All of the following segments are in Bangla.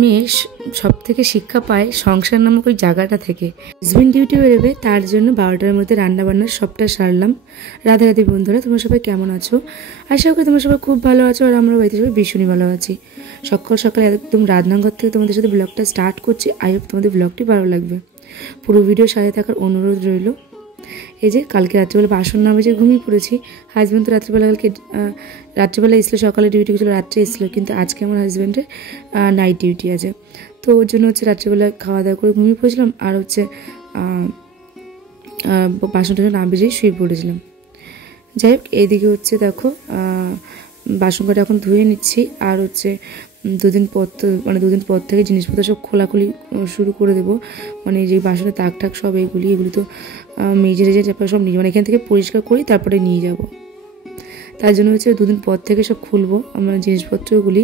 মেয়ে সব থেকে শিক্ষা পায় সংসার নামক ওই জায়গাটা থেকে। হাজবেন্ড ডিউটি বেরোবে, তার জন্য 12টার মধ্যে রান্নাবান্না সবটা সারলাম। রাধে রাধে বন্ধুরা, তোমরা সবাই কেমন আছো? আশা করি তোমরা সবাই খুব ভালো আছো, আর আমরা বাড়িতে সবাই ভীষণই ভালো আছি। সকাল সকালে একদম রান্নাঘর থেকে তোমাদের সাথে ব্লগটা স্টার্ট করছি। আই হোপ তোমাদের ব্লগটি ভালো লাগবে। পুরো ভিডিও সাথে থাকার অনুরোধ রইল। এই যে কালকে রাত্রিবেলা বাসন না মেজে ঘুমিয়ে পড়েছি। হাজব্যান্ড তো রাত্রিবেলা এসলো, সকালে ডিউটি গেছিলো, রাত্রে এসলো, কিন্তু আজকে আমার হাজব্যান্ডের নাইট ডিউটি আছে। তো ওর জন্য রাত্রিবেলা খাওয়া দাওয়া করে ঘুমিয়ে পড়েছিলাম, আর বাসন টাসন না বেজেই শুয়ে পড়েছিলাম। যাই হোক, এইদিকে দেখো বাসন কটা এখন ধুয়ে নিচ্ছি, আর দুদিন পর থেকে জিনিসপত্র সব খোলাখুলি শুরু করে দেবো। মানে যে বাসনের তাক ঠাক সব এগুলি তো মেজে রেজে তারপরে সব নিয়ে এখান থেকে পরিষ্কার করি, তারপরে নিয়ে যাব। তার জন্য দুদিন পর থেকে সব খুলবো আমার জিনিসপত্রগুলি।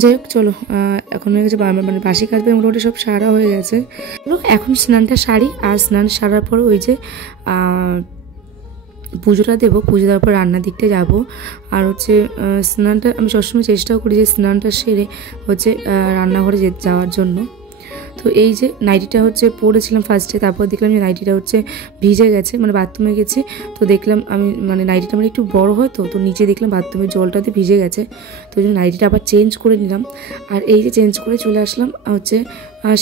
যাই হোক, চলো এখন হয়ে গেছে বাসি কাজ মোটামুটি সব সারা হয়ে গেছে। এখন স্নানটা সারি, আর স্নান সারার পর পুজোটা দেবো। পুজো দেওয়ার পর রান্নার দিকটা যাবো। আর স্নানটা আমি সবসময় চেষ্টাও করি যে স্নানটা সেরে রান্নাঘরে যাওয়ার জন্য। তো এই যে নাইটিটা পরেছিলাম ফার্স্টে, তারপর দেখলাম যে নাইটিটা ভিজে গেছে, মানে বাথরুমে গেছি। তো দেখলাম আমি নাইটিটা একটু বড় হয়, তো নিচে দেখলাম বাথরুমের জলটাতে ভিজে গেছে। তো ওই জন্য নাইটিটা আবার চেঞ্জ করে নিলাম। আর এই যে চেঞ্জ করে চলে আসলাম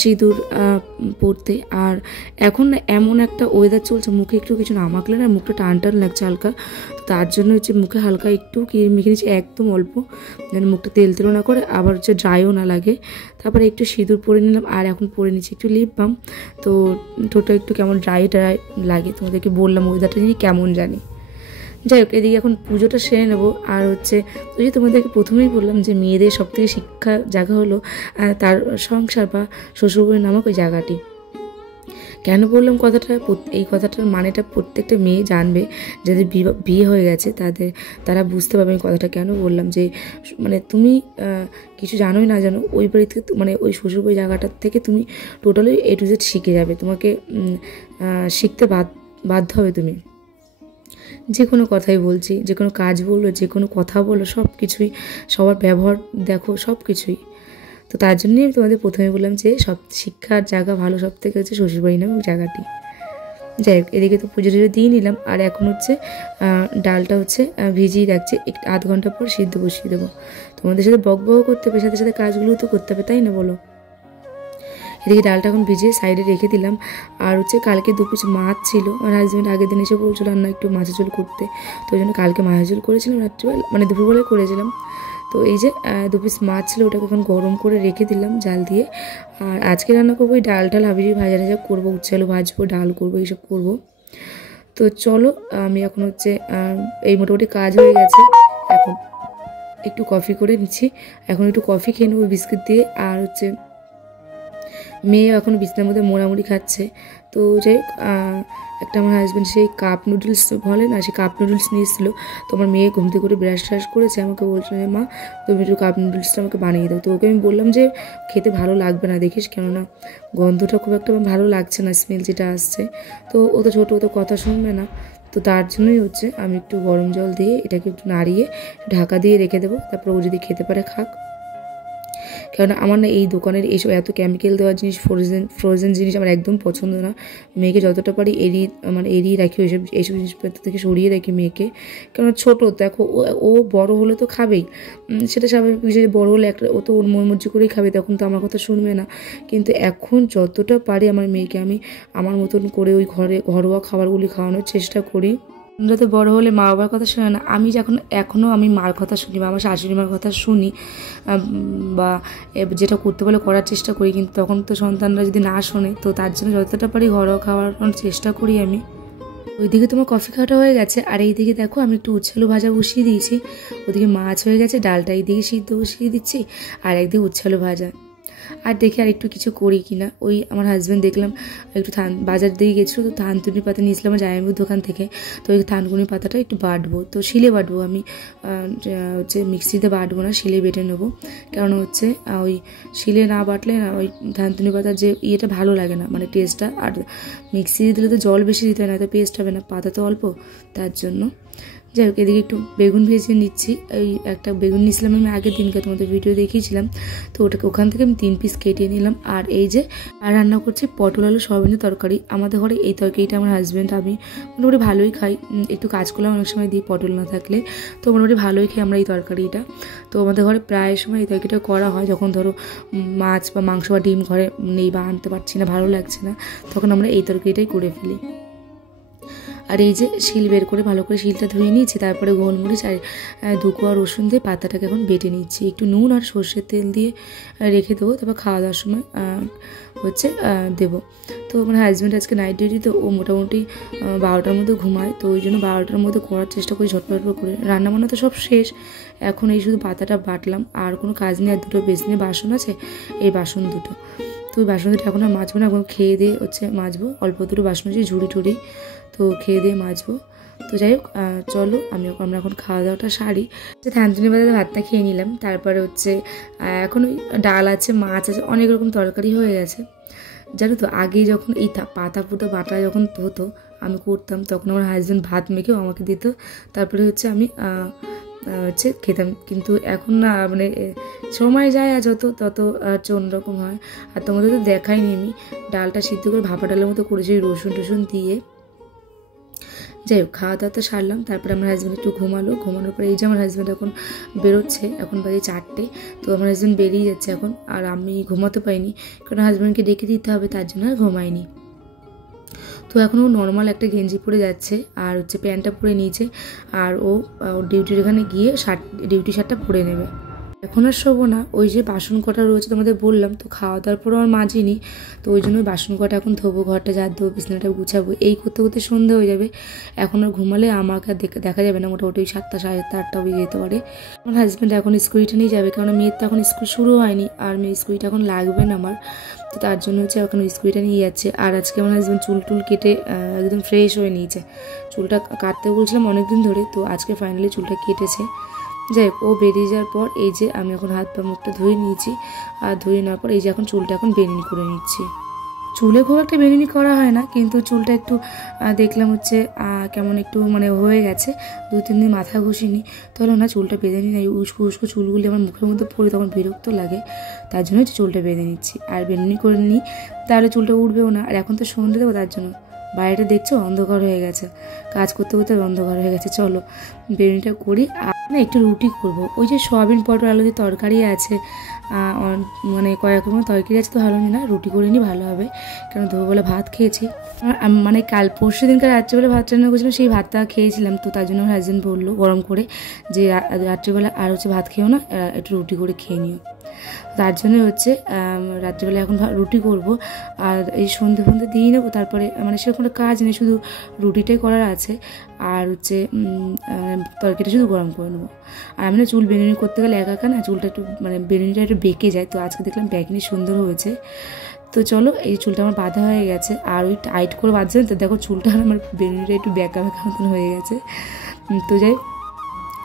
সিঁদুর পরতে। আর এখন এমন একটা ওয়েদার চলছে, মুখে একটু কিছু না মাখলে না মুখটা টান টান লাগছে হালকা। তো তার জন্য মুখে হালকা একটু মেখে নিচ্ছি, একদম অল্প, যেন মুখটা তেল তেলও না করে, আবার ড্রাইও না লাগে। তারপরে একটু সিঁদুর পরে নিলাম, আর এখন পরে নিচ্ছি একটু লিপ বাম। তো ঠোঁটটা একটু কেমন ড্রাই লাগে, তোমাদেরকে বললাম ওয়েদারটা জানি কেমন জানি। যাই হোক, এদিকে এখন পুজোটা সেরে নেবো। আর ওই যে তোমাদেরকে প্রথমেই বললাম যে মেয়েদের সবথেকে শিক্ষা জায়গা হলো তার সংসার বা শ্বশুরবাড়ি নামক ওই জায়গাটি। কেন বললাম এই কথাটার মানেটা প্রত্যেকটা মেয়ে জানবে, যাদের বিয়ে হয়ে গেছে তারা বুঝতে পারবে এই কথাটা কেন বললাম। যে মানে তুমি কিছু জানোই না জানো, ওই বাড়ি থেকে ওই শ্বশুরবাড়ি জায়গাটার থেকে তুমি টোটালি A to Z শিখে যাবে। তোমাকে শিখতে বাধ্য হবে। তুমি যে কোনো কথাই বলছি, যে কোনো কাজ বললো, যে কোনো কথা বললো, সব কিছুই, সবার ব্যবহার দেখো, সব কিছুই। তো তার জন্যই আমি তোমাদের প্রথমে বললাম যে সব শিক্ষার জায়গা ভালো সব থেকে শ্বশুরবাড়ি নামক জায়গাটি। যাই হোক, এদিকে তো পুজো টুজো দিয়ে নিলাম। আর এখন ডালটা ভিজিয়ে রাখছি, আধ ঘন্টা পর সিদ্ধ বসিয়ে দেবো। তোমাদের সাথে বক করতে হবে, সাথে সাথে কাজগুলোও তো করতে হবে, তাই না বলো? এদিকে ডালটা এখন ভিজিয়ে সাইডে রেখে দিলাম। আর কালকে 2 পিস মাছ ছিল, আর হাজব্যান্ড আগের দিন এসে বলছিল না একটু মাছের ঝোল করতে। তো ওই জন্য কালকে মাছের ঝোল করেছিলাম রাত্রিবেলা, দুপুরবেলায় করেছিলাম। তো এই যে 2 পিস মাছ ছিল, ওটাকে এখন গরম করে রেখে দিলাম জাল দিয়ে। আর আজকে রান্না করবো ওই ডাল হাবিজি ভাজা টাজা করবো, উচ্ছে আলু ভাজবো, ডাল করবো, এইসব করবো। তো চলো, আমি এখন এই মোটামুটি কাজ হয়ে গেছে। এখন একটু কফি করে নিচ্ছি, এখন একটু কফি খেয়ে নেবো বিস্কুট দিয়ে। আর মেয়ে এখন বিছনার মধ্যে মোড়ামুড়ি খাচ্ছে। তো যাই হোক, একটা আমার হাজব্যান্ড সেই কাপ নুডলস বলে না, সেই কাপ নুডলস নিয়ে এসেছিলো। তো আমার মেয়ে ঘুম থেকে করে ব্রাশ ট্রাশ করেছে, আমাকে বলছিল যে মা তুমি একটু কাপ নুডলসটা আমাকে বানিয়ে দাও। তো ওকে আমি বললাম যে খেতে ভালো লাগবে না দেখিস, কেননা গন্ধটা খুব একটা ভালো লাগছে না, স্মেল যেটা আসছে। তো ও তো ছোটো, ও তো কথা শুনবে না। তো তার জন্যই আমি একটু গরম জল দিয়ে এটাকে একটু নাড়িয়ে ঢাকা দিয়ে রেখে দেবো। তারপর ও যদি খেতে পারে খাক। কারণ আমার না এই দোকানের এইসব এত কেমিক্যাল দেওয়া জিনিস, ফ্রোজেন জিনিস আমার একদম পছন্দ না। মেয়েকে যতটা পারি এড়িয়ে রাখি, এইসব জিনিসপত্র থেকে সরিয়ে রাখি মেয়েকে। কারণ ছোটো দেখো, ও বড় হলে তো খাবেই, সেটা স্বাভাবিক বিষয়। বড় হলে ও তো ওর মর্জি করেই খাবে, তখন তো আমার কথা শুনবে না। কিন্তু এখন যতটা পারি আমার মেয়েকে আমি আমার মতন করে ওই ঘরোয়া খাবারগুলি খাওয়ানোর চেষ্টা করি। আমরা তো বড়ো হলে মা বাবার কথা শোনে না, আমি এখনও আমি মার কথা শুনি বা আমার শাশুড়ি মার কথা শুনি, বা যেটা করতে বলে করার চেষ্টা করি। কিন্তু তখন তো সন্তানরা যদি না শোনে, তো তার জন্য যতটা পারি ঘরোয়া খাওয়ানোর চেষ্টা করি আমি। ওইদিকে তোমার কফি খাওয়াটা হয়ে গেছে, আর এইদিকে দেখো আমি একটু উচ্ছে আলু ভাজা বসিয়ে দিয়েছি। ওদিকে মাছ হয়ে গেছে, ডালটা এইদিকে সিদ্ধ বসিয়ে দিচ্ছি, আর একদিকে উচ্ছে আলু ভাজা। আর দেখি আর একটু কিছু করি কিনা। ওই আমার হাজব্যান্ড দেখলাম একটু বাজার দিয়ে গেছিলো, তো থানকুনি পাতা নিয়েছিলাম আমার জামাইবাবুর দোকান থেকে। তো ওই থানকুনি পাতাটা একটু বাটবো, তো শিলে বাটবো আমি, হচ্ছে মিক্সিতে বাটবো না, শিলে বেটে নেবো। কারণ হচ্ছে ওই শিলে না বাটলে না ওই থানকুনি পাতার যে ইয়েটা ভালো লাগে না, মানে টেস্টটা। আর মিক্সি দিলে তো জল বেশি দিতে হয় না, তো পেস্ট হবে না, পাতা তো অল্প, তার জন্য। যাই হোক, এদিকে একটু বেগুন ভেজে নিচ্ছি। এই একটা বেগুন নিয়েছিলাম আমি আগের দিনকে, তোমাদের ভিডিও দেখিয়েছিলাম, তো ওটাকে ওখান থেকে আমি 3 পিস কেটে নিলাম। আর এই যে আর রান্না করছি পটল আলু সয়াবিনের তরকারি। আমাদের ঘরে এই তরকারিটা আমার হাজব্যান্ড আমি মোটামুটি ভালোই খাই, একটু কাজ করলাম অনেক সময় দিই পটল না থাকলে, তো মোটামুটি ভালোই খাই আমরা এই তরকারিটা। তো আমাদের ঘরে প্রায় সময় এই তরকারিটা করা হয়, যখন ধরো মাছ বা মাংস বা ডিম ঘরে নেই বা আনতে পারছি না, ভালো লাগছে না, তখন আমরা এই তরকারিটাই করে ফেলি। আর এই যে শিল বের করে ভালো করে শিলটা ধুয়ে নিয়েছি, তারপরে গোলমরিচ আর 2 কোয়া রসুন দিয়ে পাতাটাকে এখন বেটে নিচ্ছি। একটু নুন আর সর্ষের তেল দিয়ে রেখে দেবো, তারপর খাওয়া দাওয়ার সময় হচ্ছে দেবো। তো আমার হাজব্যান্ড আজকে নাইট ডিউটি, তো ও মোটামুটি 12টার মধ্যে ঘুমায়, তো ওই জন্য 12টার মধ্যে করার চেষ্টা করি ঝটপট করে। রান্নাবান্না তো সব শেষ, এখন এই শুধু পাতাটা বাটলাম, আর কোনো কাজ নেই। আর 2টো বেসিনে বাসন আছে, এই বাসন 2টো, তো ওই বাসন 2টো এখন আর মাজবো না, এখন খেয়ে দিয়ে হচ্ছে মাজবো। অল্প 2টো বাসন আছে ঝুড়ি টুড়ি, তো খেয়ে দিয়ে মাজবো। তো যাই হোক, চলো আমরা এখন খাওয়া দাওয়াটা সারি। থানকুনি পাতাতে ভাতটা খেয়ে নিলাম, তারপরে হচ্ছে এখন ওই ডাল আছে, মাছ আছে, অনেক রকম তরকারি হয়ে গেছে। জানো তো, আগে যখন এই পাতা পুতো বাটা যখন হতো আমি করতাম, তখন আমার হাজব্যান্ড ভাত মেখেও আমাকে দিত, তারপরে হচ্ছে আমি হচ্ছে খেতাম। কিন্তু এখন না, মানে সময় যায় আর যত তত হচ্ছে অন্যরকম হয়। আর তোমাদের তো দেখাইনি আমি ডালটা সিদ্ধ করে ভাপা ডালের মতো করেছি ওই রসুন টসুন দিয়ে। যাই হোক, খাওয়া দাওয়া তো সারলাম, তারপরে আমার হাজব্যান্ড একটু ঘুমানোর পরে এই যে আমার হাজব্যান্ড এখন বেরোচ্ছে, এখন বাজে 4টে, তো আমার হাজব্যান্ড বেরিয়ে যাচ্ছে এখন। আর আমি ঘুমাতে পাইনি, কারণ হাজব্যান্ডকে ডেকে দিতে হবে, তার জন্য আর ঘুমাইনি। তো এখন ও নর্মাল একটা গেঞ্জি পরে যাচ্ছে, আর হচ্ছে প্যান্টটা পরে নিয়েছে, আর ও ডিউটির এখানে গিয়ে ডিউটি শার্টটা পরে নেবে। এখন আর শোবো না, ওই যে বাসন কটা রয়েছে তোমাদের বললাম, তো খাওয়া দাওয়ার পরও আমার মাজিনি, তো ওই জন্য বাসন কটা এখন ধোবো, ঘরটা ঝাড় দেবো, বিছানাটা গুছাবো, এই করতে করতে সন্ধ্যা হয়ে যাবে। এখন আর ঘুমালে আমাকে আর দেখা যাবে না, মোটামুটি 7টা 7:30 8টা বেজে যেতে পারে। আমার হাজব্যান্ড এখন স্কুটিটা নিয়ে যাবে, কারণ মেয়ের তো এখন স্কুল শুরু হয়নি, আর মেয়ের স্কুটিটা এখন লাগবে না আমার, তো তার জন্য হচ্ছে এখন স্কুটিটা নিয়ে যাচ্ছে। আর আজকে আমার হাজব্যান্ড চুল টুল কেটে একদম ফ্রেশ হয়ে নিয়েছে, চুলটা কাটতে বলছিলাম অনেকদিন ধরে, তো আজকে ফাইনালি চুলটা কেটেছে। যাই হোক, ও বেরিয়ে যাওয়ার পর এই যে আমি এখন হাত পা মুখটা ধুয়ে নিয়েছি, আর ধুয়ে নেওয়ার পর এই যে এখন চুলটা এখন বেনুনি করে নিচ্ছি। চুলে খুব একটা বেনুনি করা হয় না, কিন্তু চুলটা একটু দেখলাম হচ্ছে কেমন একটু মানে হয়ে গেছে, 2-3 দিন মাথা ঘষিনি, তাহলে না চুলটা বেঁধে নিই না, উস্কো উস্কো চুলগুলি আমার মুখের মধ্যে পড়ে তখন বিরক্ত লাগে, তার জন্য হচ্ছে চুলটা বেঁধে নিচ্ছি। আর বেনুনি করে নিই, তাহলে চুলটা উঠবেও না। আর এখন তো সন্ধ্যে দেবো, তার জন্য বাইরেটা দেখছো অন্ধকার হয়ে গেছে, কাজ করতে করতে অন্ধকার হয়ে গেছে। চলো বেনুনিটা করি। আর না একটু রুটি করবো, ওই যে সয়াবিন পটল আলু দিয়ে তরকারি আছে, মানে কয়েক রকম তরকারি আছে, তো ভালো না রুটি করে নিই, ভালো হবে, কারণ দুপুরবেলা ভাত খেয়েছি, মানে কাল পরশু দিনকার রাত্রিবেলা ভাত রান্না করেছিলাম, সেই ভাতটা খেয়েছিলাম, তো তার জন্য আমার হাজব্যান্ড বললো গরম করে যে রাত্রিবেলা আর হচ্ছে ভাত খেয়েও না, একটু রুটি করে খেয়ে নিও, তার জন্য হচ্ছে রাত্রিবেলা এখন রুটি করব। আর এই সন্ধে দিয়ে নেবো, তারপরে মানে সেরকম কাজ নেই, শুধু রুটিটাই করার আছে, আর হচ্ছে তরকারিটা শুধু গরম করে নেবো। আর আমি না চুল বেনুনি করতে গেলে একা না চুলটা একটু মানে বেনুনিটা একটু বেঁকে যায়, তো আজকে দেখলাম বেঁকিনি সুন্দর হয়েছে। তো চলো, এই চুলটা আমার বাঁধা হয়ে গেছে, আর ওই টাইট করে বাঁধছে, তো দেখো চুলটা আমার বেনুনিটা একটু বেঁকা মতন হয়ে গেছে। তো যাই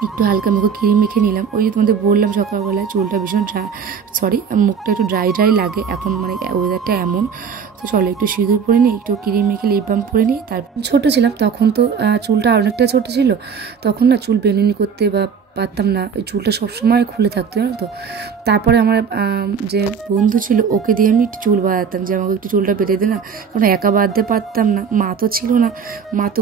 একটু হালকা মুখে ক্রিম মেখে নিলাম, ওই যে তোমাদের বললাম সকালবেলায় চুলটা ভীষণ মুখটা একটু ড্রাই লাগে এখন, মানে ওয়েদারটা এমন। তো চলো একটু সিঁদুর পরে নিই, একটু ক্রিম মেখে লিপ বাম পরে নিই। তারপর ছোটো ছিলাম তখন তো চুলটা অনেকটা ছোটো ছিল, তখন না চুল বেনুনি করতে বা পারতাম না, ওই চুলটা সবসময় খুলে থাকতো জানো তো। তারপরে আমার যে বন্ধু ছিল ওকে দিয়ে আমি একটু চুল বাঁধাতাম, যে আমাকে একটু চুলটা বেঁধে দে না, কারণ একা বাঁধতে পারতাম না, মা তো ছিল না, মা তো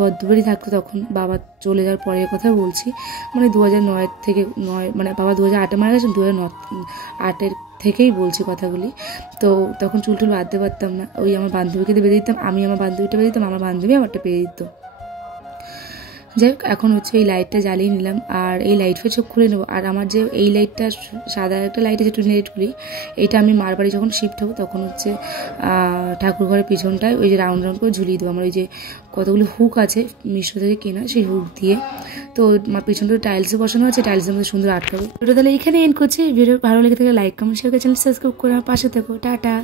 বদ্ধবাড়ি থাকতো তখন, বাবা চলে যাওয়ার পরের কথা বলছি, মানে 2009 থেকে মানে বাবা 2008-এ মারা গেছেন, 2009-8 থেকেই বলছি কথাগুলি। তো তখন চুল টুল বাঁধতে পারতাম না, ওই আমার বান্ধবীকে বেঁধে দিতাম, আমি আমার বান্ধবীটা বেঁধে দিতাম, আমার বান্ধবী আমারটা বেঁধে দিত। যাই হোক, এখন হচ্ছে এই লাইটটা জ্বালিয়ে নিলাম, আর এই লাইট ফেট সব খুলে নেবো। আর আমার যে এই লাইটটা সাদা একটা লাইট আছে টুনি লাইট করি, এইটা আমি মার বাড়ি যখন শিফট হবো তখন হচ্ছে ঠাকুর ঘরের পিছনটায় ওই যে রাউন্ড করে ঝুলিয়ে দেবো। আমার ওই যে কতগুলো হুক আছে মিশো থেকে কেনা, সেই হুক দিয়ে। তো পিছনটা টাইলসে বসানো আছে, টাইলসের মধ্যে সুন্দর আটকাবে। ওটা তাহলে এখানে এন্ড করছি। ভিডিও ভালো লেগে থাকলে লাইক কমেন্ট শেয়ার করে চ্যানেল সাবস্ক্রাইব করে আমার পাশে থেকো। টাটা।